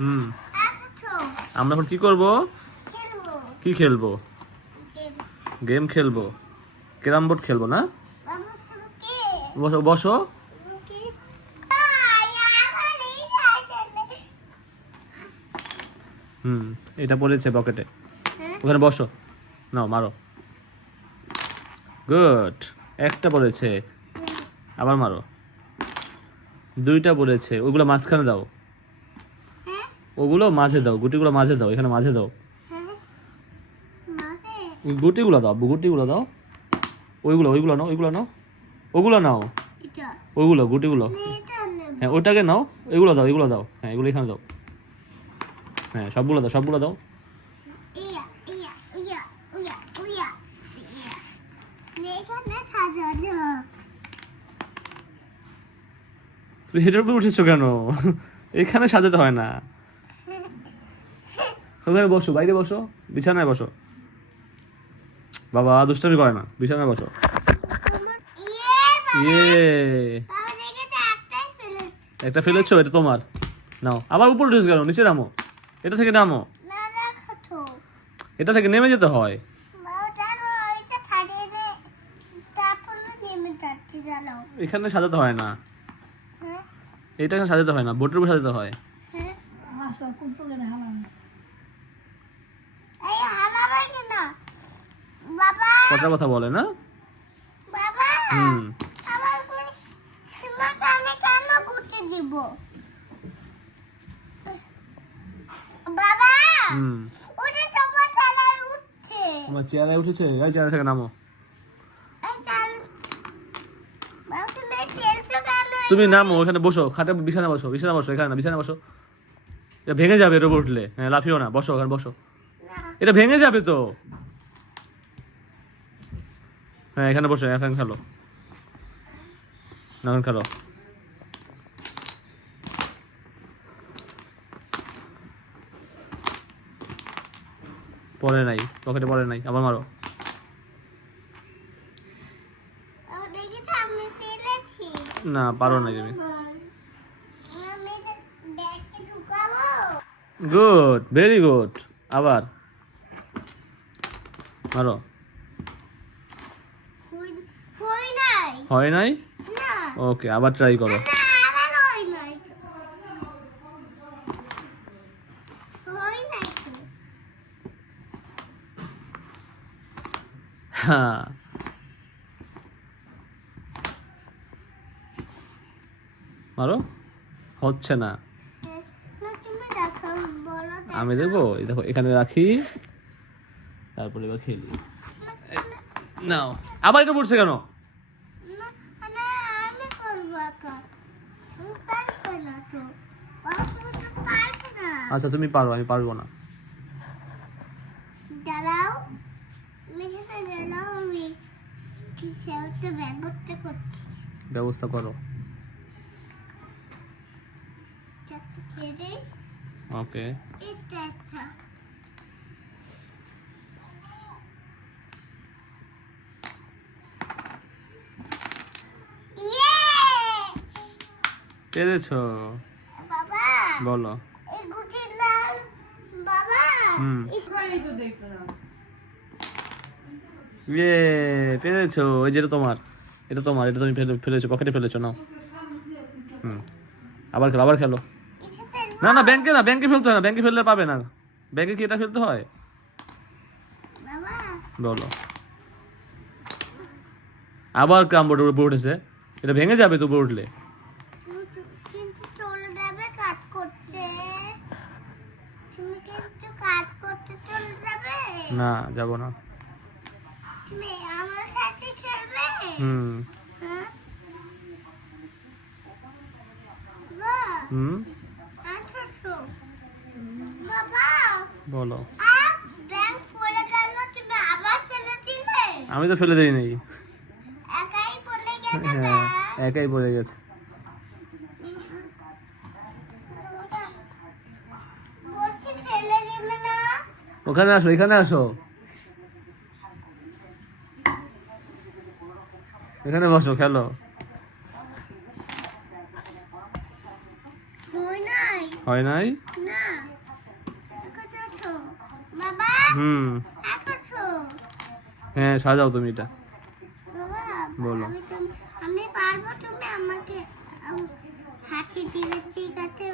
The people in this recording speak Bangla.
হুম, আমরা এখন কি করব? কি খেলবো? গেম খেলবো, ক্যারাম বোর্ড খেলবো না? বসো বসো। হুম, এটা পড়েছে পকেটে, ওখানে বসো, নাও মারো। গুড, একটা পড়েছে, আবার মারো। দুইটা পড়েছে, ওগুলো মাঝখানে দাও, ওগুলো মাঝে দাও, গুটিগুলো মাঝে দাও, এখানে মাঝে দাও। গুটিগুলো দাও, গুটিগুলো দাও। ওইগুলো ওইগুলো নাও, ওইগুলো নাও, ওগুলো নাও, ওইগুলো গুটিগুলো। হ্যাঁ ওইটাকে নাও, এগুলো দাও, এগুলো দাও, হ্যাঁ এগুলো এখানে দাও। হ্যাঁ সবগুলো দাও, সবগুলো দাও। তুমি হেঁটের উপরে উঠেছো কেন? এখানে সাজাতে হয় না, ওখানে বসো, বাইরে বসো, বিছানায় বসো। বাবা দুষ্টামি করে না, বিছানায় বসো। ইয়ে, একটা ফেলেছো, এটা তোমার। নাও, আবার উপরে উঠেছো কেন? নিচে নামো, এটা থেকে নামো, এটা থেকে নেমে যেতে হয়। এখানে সাজাতে হয় না, এটা এখানে সাজাতে হয় না, বোটের উপর সাজাতে হয়। কথা কথা বলে না। হুম, তোমার চেয়ারে উঠেছে, এই চেয়ার থেকে নামো। তুমি নামো, ওখানে বসো, খাটে বিছানা বসো, বিছানা বসো, এখানে না, বিছানা বসো। এটা ভেঙে যাবে, এর উপর উঠলে। হ্যাঁ লাফিও না, বসো ওখানে বসো, এটা ভেঙে যাবে তো। হ্যাঁ এখানে বসো, এখন খেলো, এখন খেলো। পরে নাই, পকেটে পরে নাই, আবার মারো। না পারো না তুমি। গুড, ভেরি গুড, আবার মারো। হয় নাই? ওকে, আবার ট্রাই করো। হ্যাঁ, মারো, হচ্ছে না। আমি দেখবো, এই দেখো এখানে রাখি, তারপরে এবার খেলি। নাও, আবার এটা পড়ছে কেন? আচ্ছা তুমি পারো, আমি পারবো না। ব্যবস্থা করো। ওকে, পেরেছো, বলো। ইয়ে, পেরেছো, ওই যেটা তোমার, এটা তোমার, এটা তুমি ফেলেছো, পকেটে ফেলেছো, নাও। হুম, আবার খেলো, আবার খেলো। না না, ব্যাংকে না, ব্যাংকে ফেলতে হয় না, ব্যাংকে ফেললে পাবে না। ব্যাংকে কি এটা ফেলতে হয়? বলো। আবার ক্রাম বোর্ডের উপর উঠেছে, এটা ভেঙে যাবে তো উপরে উঠলে। না যাব না। হুম হুম, বলো। আমি তো ফেলে দিই নাই। হ্যাঁ একাই পড়ে গেছে। ওখানে আসো, এখানে আসো, এখানে বসো, খেলো। হয় নাই? বাবা হুম আকাশো হ্যাঁ সাজাও তুমি এটা বাবা বলো আমি পারবো তুমি আমাকে হাতে দিবে ঠিক আছে